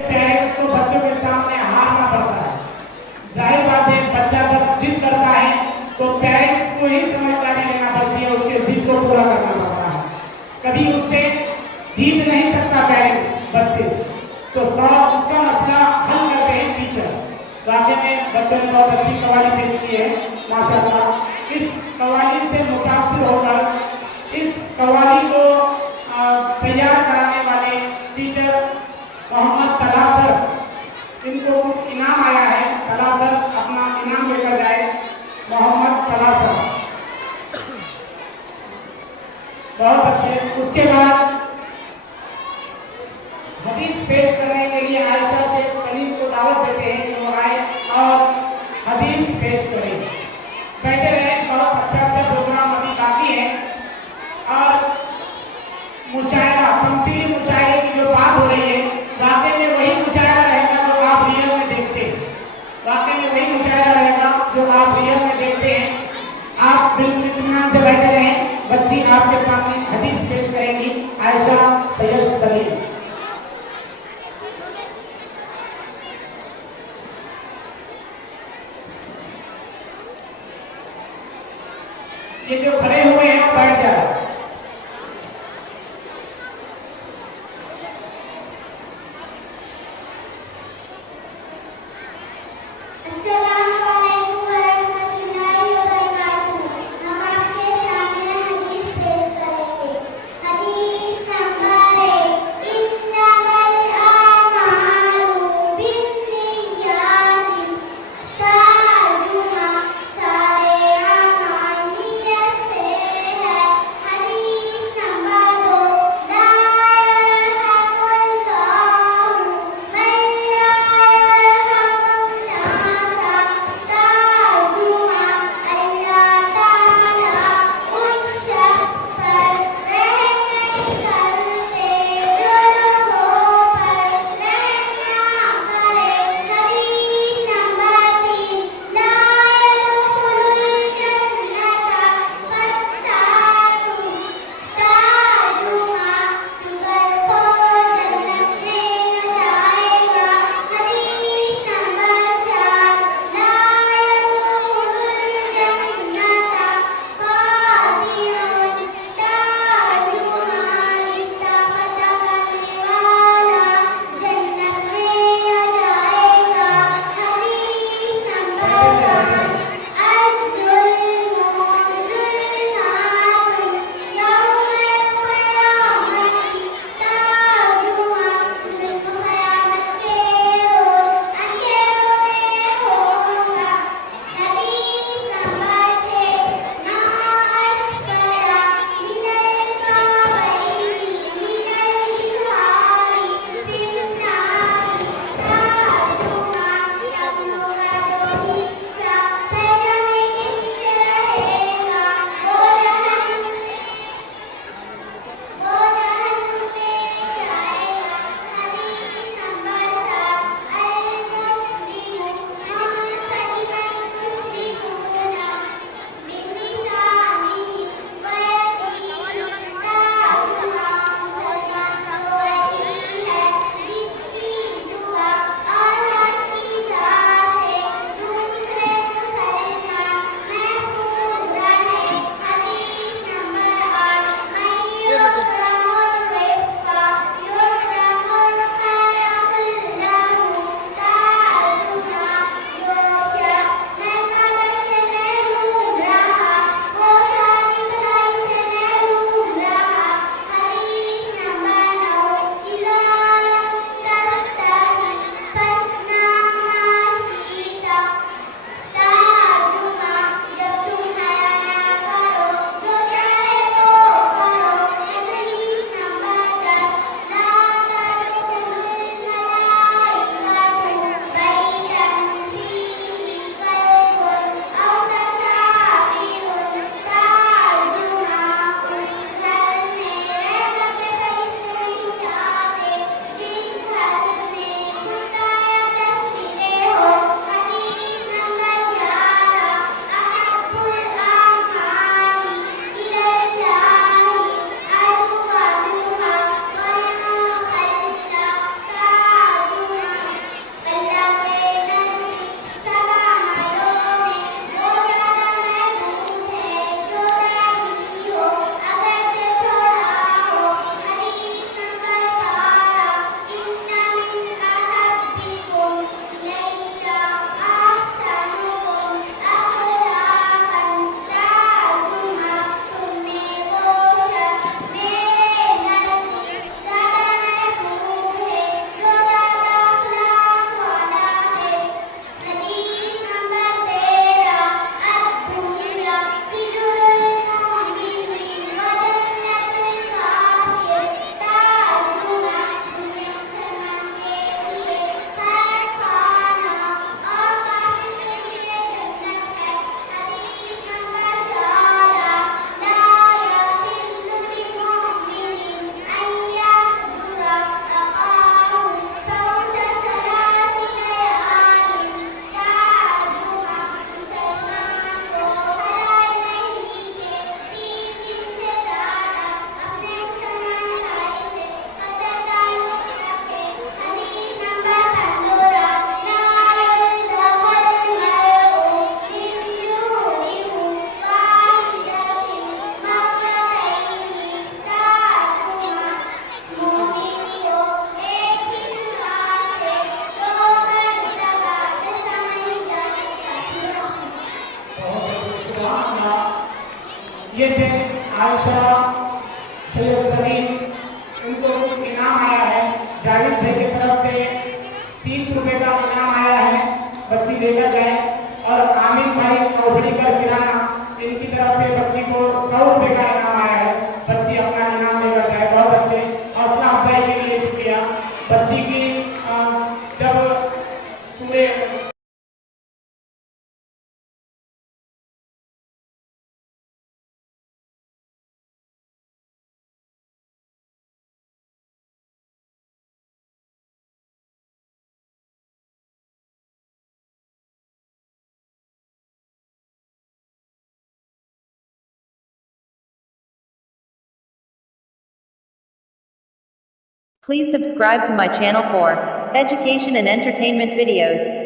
Parents को बच्चों के सामने हारना पड़ता है। जाहिर बात है, बच्चा जब जिद करता है तो पेरेंट्स को ही समझदारी लेना पड़ती है, उसके जिद को पूरा करना पड़ता है। कभी उससे जीत नहीं सकता पेरेंट्स बच्चे से, तो उसका मसला हल करते हैं टीचर। वाकई में बच्चों ने बहुत अच्छी कवाली पेश की है माशाल्लाह। इस कवाली से मुतासिर होकर इस कवाली को तैयार कराने वाले टीचर मोहम्मद तला सर, इनको कुछ इनाम आया है। तला सर अपना इनाम लेकर जाए। मोहम्मद तला सर बहुत अच्छे। उसके बाद हदीस पेश करने के लिए आयशा से सलीम को दावत देते हैं कि वो आए और हदीस पेश करें। बैठे रहे, बहुत अच्छा प्रोग्राम अभी बाकी है। और मुशायरा, तमसीली मुशायरे की जो बात हो रही है, वाकई में वही मुशायरा रहेगा जो आप रियल में देखते हैं। वाकई में वही मुशायरा रहेगा जो आप रियल में देखते हैं। आप बिल्कुल इत्मीनान से बैठे रहें। बच्ची आपके सामने हदीस पेश करेंगी, आयशा सैयद सलीम। ये जो खड़े हुए हैं बैठ जाए। नमाज के सामने हदीस पेश करेंगे। सभी उनको इनाम आया है। जावेद भाई की तरफ से 30 रुपए का इनाम आया है, बच्ची लेकर जाए। और आमिर भाई चौधरीकर किराना, इनकी तरफ से बच्ची को 100 रुपए का इनाम आया है, बच्ची अपना इनाम लेकर जाए। बहुत अच्छे, हौसला अफजाई के लिए शुक्रिया। बच्ची की जब पूरे Please subscribe to my channel for education and entertainment videos.